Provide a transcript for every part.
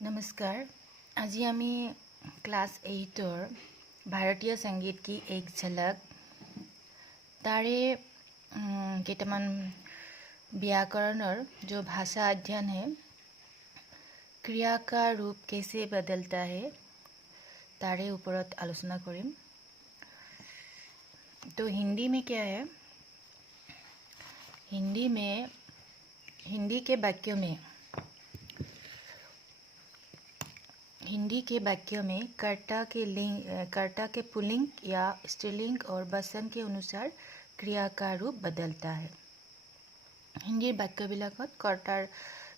नमस्कार। आज आमी क्लास 8 भारतीय संगीत की एक झलक तारे केटामान व्याकरण और जो भाषा अध्ययन है, क्रिया का रूप कैसे बदलता है तारे ऊपर आलोचना करें। तो हिंदी में क्या है, हिंदी के वाक्य में कर्ता के पुल्लिंग या स्त्रीलिंग और वचन के अनुसार क्रिया का रूप बदलता है। हिंदीर वाक्यबिलाकत कर्तार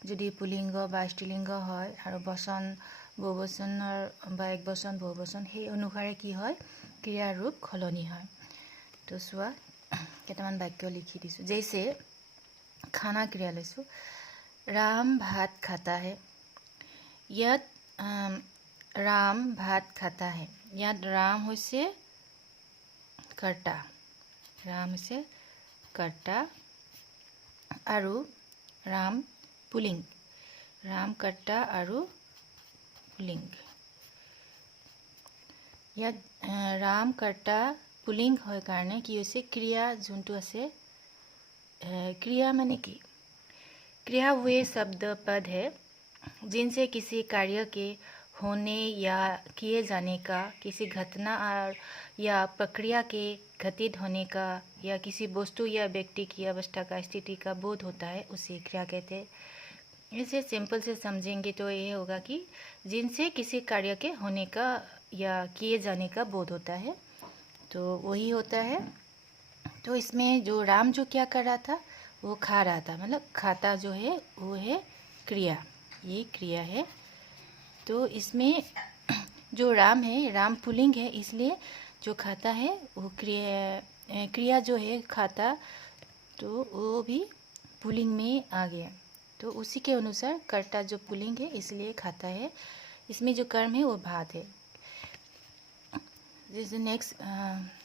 यदि पुल्लिंग बा स्त्रीलिंग हय आरो वचन बहुवचনৰ बा एकवचन बहुवचन সেই অনুসাৰে কি হয় क्रियार रूप खलनी হয়। तो चुआ केटामान वाक्य लिखि दिसु। जैसे खाना क्रिया लैसु, राम भात खाता है। यात राम भात खाता है। यात राम होइसे कर्ता, आरु राम पुल्लिंग, राम कर्ता आरु पुल्लिंग। यात राम कर्ता पुल्लिंग होय कारणे कि होइसे क्रिया जोंटु आछे। क्रिया माने कि क्रिया वे शब्द पद है जिनसे किसी कार्य के होने या किए जाने का, किसी घटना या प्रक्रिया के घटित होने का या किसी वस्तु या व्यक्ति की अवस्था का, स्थिति का बोध होता है, उसे क्रिया कहते हैं। इसे सिंपल से समझेंगे तो ये होगा कि जिनसे किसी कार्य के होने का या किए जाने का बोध होता है, तो वही होता है। तो इसमें जो राम जो क्या कर रहा था, वो खा रहा था, मतलब खाता जो है वो है क्रिया, ये क्रिया है। तो इसमें जो राम है, राम पुल्लिंग है, इसलिए जो खाता है वो क्रिया जो है खाता, तो वो भी पुल्लिंग में आ गया। तो उसी के अनुसार कर्ता जो पुल्लिंग है इसलिए खाता है। इसमें जो कर्म है वो भात है। जैसे नेक्स्ट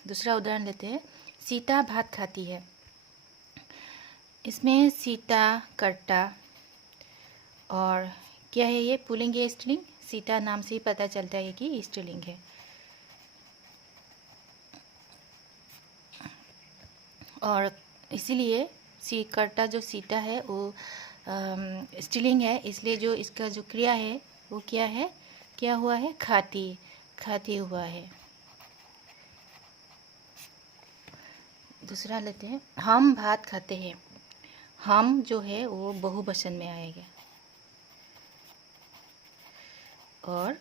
दूसरा उदाहरण लेते हैं, सीता भात खाती है। इसमें सीता कर्ता और क्या है, ये पुल्लिंग है स्त्रीलिंग। सीता नाम से ही पता चलता है कि स्त्रीलिंग है। और इसीलिए कर्ता जो सीता है वो स्त्रीलिंग है, इसलिए जो इसका जो क्रिया है वो क्या है, क्या हुआ है, खाती हुआ है। दूसरा लेते हैं, हम भात खाते हैं। हम जो है वो बहुवचन में आएगा और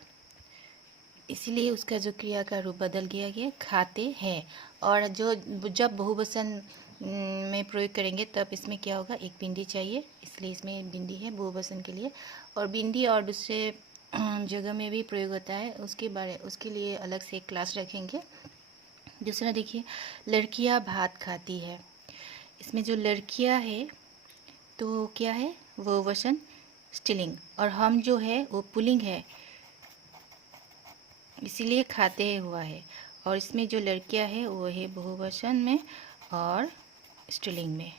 इसलिए उसका जो क्रिया का रूप बदल गया खाते हैं। और जो जब बहुवचन में प्रयोग करेंगे तब इसमें क्या होगा, एक बिंदी चाहिए, इसलिए इसमें बिंदी है बहुवचन के लिए। और बिंदी और दूसरे जगह में भी प्रयोग होता है, उसके लिए अलग से एक क्लास रखेंगे। दूसरा देखिए, लड़कियां भात खाती है। इसमें जो लड़कियां है तो क्या है, बहुवचन स्त्रीलिंग, और हम जो है वो पुल्लिंग है, इसीलिए खाते हुआ है। और इसमें जो लड़कियां है वो है बहुवचन में और स्त्रीलिंग में,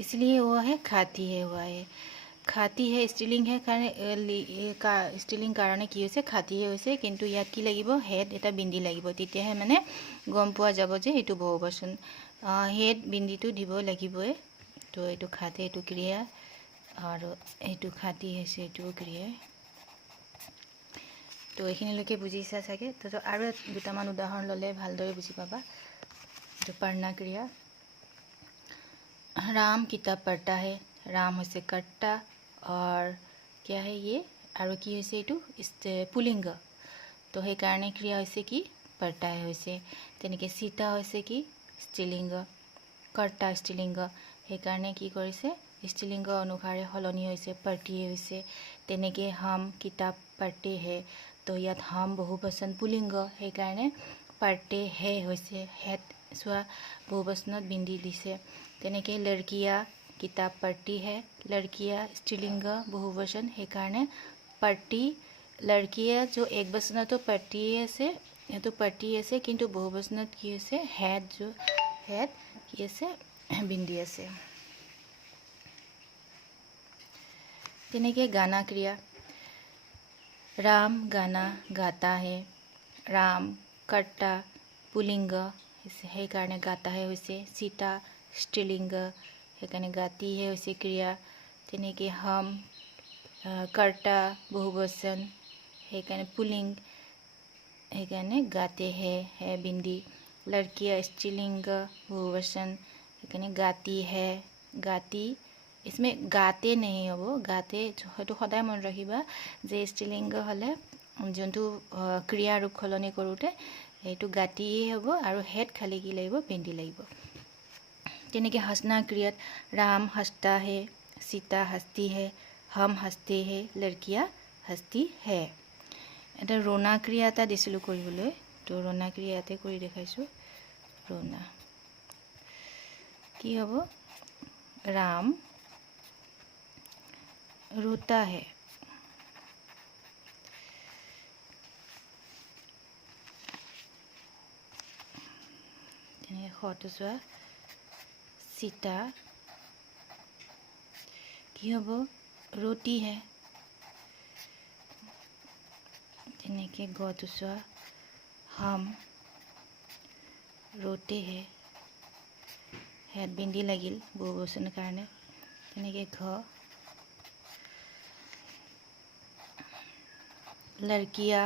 इसलिए वो है खाती है हुआ है। खाती है स्त्रीलिंग है कारण स्त्रीलिंग कारणे कि होइसे खाती है होइसे, किन्तु यात कि লাগিব, हेड एटा बिंदी লাগিব, तेতিয়াহে माने गम पोৱা যাব जे एटु बहुवचन। हेड बिंदीটো দিব লাগিবই। तो एटु खाते एटु क्रिया और एटु खाती है से एटु क्रिया। तो এইখিনিলৈকে বুজিছা চাগে। তো আৰু দুটামান উদাহৰণ ল'লে ভালদৰে বুজি পাবা। जो पढ़ना क्रिया, राम किताब पढ़ता है। राम होइसे कर्ता और क्या है ये, और कि होइसे एटु पुल्लिंग, तो সেই কাৰণে क्रिया होइसे कि पढ़ता है होइसे। तेनेके सीता होइसे कि स्त्रीलिंग, कर्ता स्त्रीलिंग, সেই কাৰণে কি কৰিছে, स्त्रीलिंग अनुसारे सलনি होइसे, पढ़ती होइसे। तेनेके हम किताब पढ़ते हैं, तो यात हम बहुवचन पुल्लिंग, সেই কাৰণে पढ़ते है होइसे, हेड चुआ बहुवचनत बिंदी दिसे। तेनेके लड़कियां किताब पढ़ती है, लड़कियां स्त्रीलिंग बहुवचन, সেই কাৰণে पढ़ती, लड़कियां जो एक वचन तो पढ़ती है किन्तु बहुवचनत कि होइसे हेड, जो हेड कि আছে बिंदी আছে। তেনেকৈ গানা ক্ৰিয়া, ৰাম গানা গাতা হে, ৰাম কৰ্তা পুলিংগ সেইকাৰণে গাতাহে হৈছে, সীতা স্ত্ৰীলিংগ সেইকাৰণে গাতিহে হৈছে ক্ৰিয়া। তেনেকৈ হম কৰ্তা বহুবচন সেইকাৰণে পুলিং সেইকাৰণে গাতে হে বিন্দি। লড়কিয়া स्त्रीलिंग बहुवचन সেইকাৰণে गाती है, गाती इसमें गाते नहीं হ'ব, गाते হয়তো সদায় মনত ৰাখিবা যে স্ত্ৰীলিংগ হ'লে যোনটো ক্ৰিয়া ৰূপ সলনি কৰোঁতে এইটো গাতিয়ে হ'ব আৰু হেড খালি কি লাগিব, বিন্দি লাগিব। তেনেকৈ হসনা ক্ৰিয়াত ৰাম হসতা হে, সীতা হসতি হে, হম হসতে হে, লড়কিয়া হসতি হে। এটা ৰোনা ক্ৰিয়া এটা দিছিলোঁ কৰিবলৈ, তো ৰোনা ক্ৰিয়া ইয়াতে কৰি দেখাইছোঁ। ৰোনা কি হ'ব, ৰাম ৰোতা হে, খটো চোৱা সীতা কি হ'ব, ৰোটি হে। তেনেকৈ গটো চোৱা হম ৰোতে হে, হেড বিন্দি লাগিল বহুবচনৰ কাৰণে। তেনেকৈ ঘ লড়কিয়া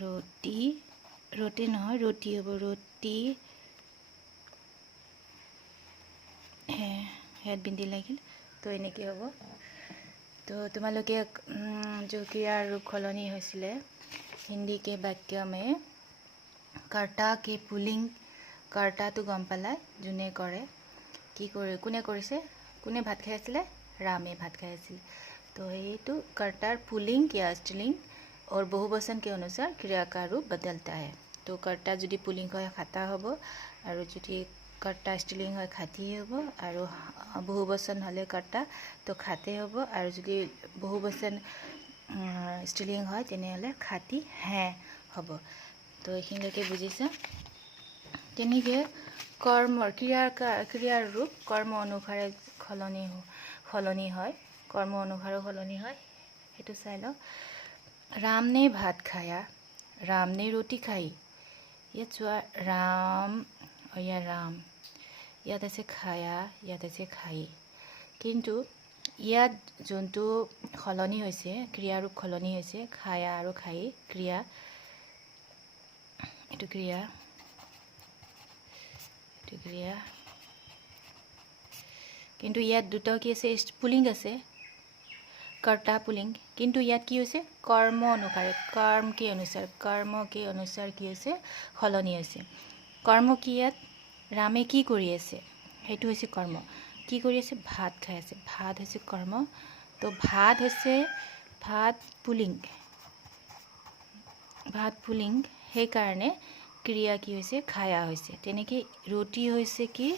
ৰোটি, ৰোটি নহয় ৰোটি হ'ব, ৰোটি হেড বিন্দি লাগিল। তো এনেকৈ হ'ব। তো তোমালোকে जो क्रिया रूप सलনি হৈছিলে हिंदी के वाक्य में कर्ता के पुलिंग, कर्ताটো গম পালা যোনে কৰে, কি কৰে কোনে কৰিছে, কোনে ভাত খাই আছিলে, रामे भात खाई आছিলে। तो ये कर्तार पुलिंग या स्त्रीलिंग और बहुवचन के अनुसार क्रिया का रूप बदलता है। तो कर्ता यदि पुलिंग है खाता होब और यदि कर्ता स्त्रीलिंग है खाती होब और बहुवचन हले कर्ता तो खाते होब और यदि बहुवचन स्त्रीलिंग है तेने खाती है होब। तो ये बुझिसा। तेनेके कर्म क्रियार रूप कर्म अनुसारे सलनि है, कर्म अनुसारे सलनि है, हेतु चाइ लो। राम ने भात खाया, राम ने रोटी खाई। ये चुआ राम या राम याद आछे खाया, याद आछे खाई, किन्तु याद जोंतु सलनि होइसे क्रिया रूप सलनि होइसे खाया और खाई क्रिया, एटु क्रिया किन्तु याद दुटा की आछे पुलिंग आछे कर्ता पुलिंग, किन्तु याद की होइसे कर्म अनुसारे कर्म के अनुसार की होइसे सलनि होइसे। कर्म की याद रामे की करि आछे हेतु होइसे कर्म, की करि आछे भात खाइ आछे, भात होइसे कर्म। तो भात होइसे भात पुलिंग हे कारणे क्रिया की होइसे खाया होइसे। तेनेके रोटी होइसे की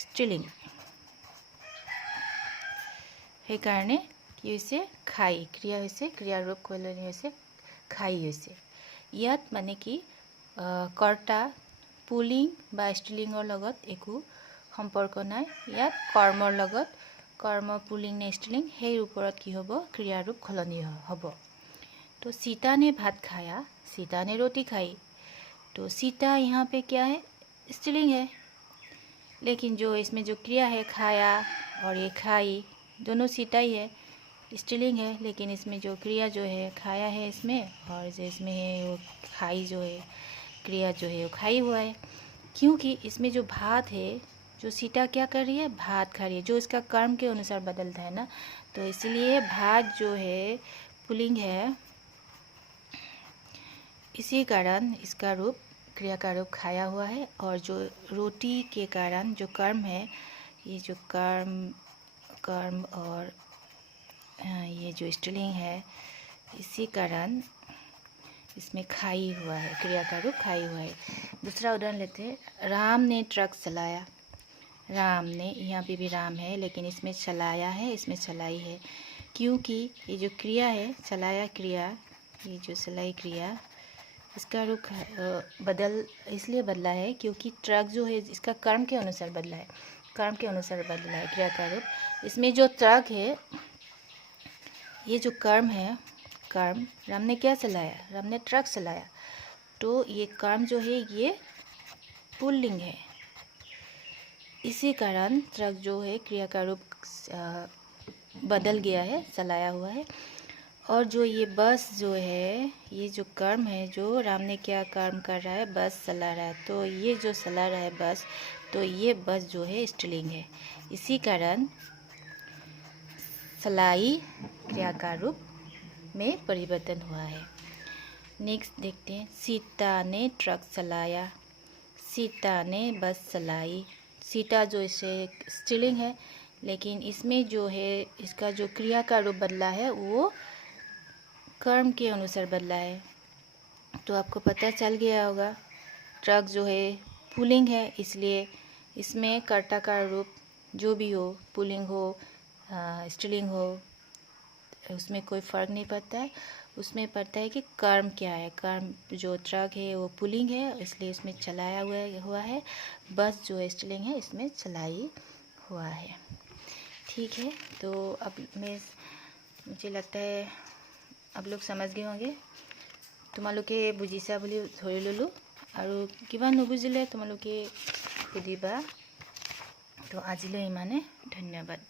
स्त्रीलिंग हे कारणे की होइसे खाई, क्रिया होइसे क्रिया रूप सलनि होइसे खाई होइसे। यात माने की कर्ता पुलिंग बा स्त्रीलिंगर लगत एकु सम्पर्क नाइ, यात कर्मर लगत कर्म पुलिंग ने स्त्रीलिंग हे ऊपरत की होबो क्रिया रूप सलनि होबो। तो सीता ने भात खाया, सीता ने रोटी खाई। तो सीता यहाँ पे क्या है, स्त्रीलिंग है, लेकिन जो इसमें जो क्रिया है खाया और ये खाई दोनों सीता ही है, स्त्रीलिंग है, लेकिन इसमें जो क्रिया जो है खाया है इसमें, और जो इसमें है वो खाई जो है क्रिया जो है वो खाई हुआ है। क्योंकि इसमें जो भात है, जो सीता क्या कर रही है, भात खा रही है, जो इसका कर्म के अनुसार बदलता है ना, तो इसलिए भात जो है पुलिंग है, इसी कारण इसका रूप क्रिया का रूप खाया हुआ है। और जो रोटी के कारण जो कर्म है, ये जो कर्म और ये जो स्त्रीलिंग है, इसी कारण इसमें खाई हुआ है, क्रिया का रूप खाई हुआ है। दूसरा उदाहरण लेते हैं, राम ने ट्रक चलाया। राम ने, यहाँ पे भी राम है लेकिन इसमें चलाया है, इसमें चलाई है, क्योंकि ये जो क्रिया है चलाया क्रिया, ये जो चलाई क्रिया इसका रूप इसलिए बदला है क्योंकि ट्रक जो है इसका कर्म के अनुसार बदला है। कर्म के अनुसार बदला है क्रिया का रूप। इसमें जो ट्रक है, ये जो कर्म है, कर्म राम ने क्या चलाया? राम ने ट्रक चलाया। तो ये कर्म जो है ये पुल्लिंग है, इसी कारण ट्रक जो है क्रिया का रूप बदल गया है, चलाया हुआ है। और जो ये बस जो है, ये जो कर्म है, जो राम ने क्या कर्म कर रहा है? बस चला रहा है। तो ये जो चला रहा है बस, तो ये बस जो है स्त्रीलिंग है, इसी कारण चलाई क्रिया का रूप में परिवर्तन हुआ है। नेक्स्ट देखते हैं, सीता ने ट्रक चलाया, सीता ने बस चलाई। सीता जो इसे स्त्रीलिंग है, लेकिन इसमें जो है इसका जो क्रिया का रूप बदला है वो कर्म के अनुसार बदला है। तो आपको पता चल गया होगा, ट्रक जो है पुल्लिंग है, इसलिए इसमें कर्ता का रूप जो भी हो, पुल्लिंग हो स्त्रीलिंग हो, उसमें कोई फ़र्क नहीं पड़ता है। उसमें पड़ता है कि कर्म क्या है। कर्म जो ट्रक है वो पुल्लिंग है, इसलिए इसमें चलाया हुआ है। बस जो स्त्रीलिंग है, इसमें चलाई हुआ है। ठीक है, तो अब मुझे लगता है आप लोग समझ गए होंगे। তোমালোকে বুজিছা বুলি ধৰি ল'লোঁ, আৰু কিবা নুবুজিলে তোমালোকে সুধিবা। তো আজিলৈ ইমানে, ধন্যবাদ।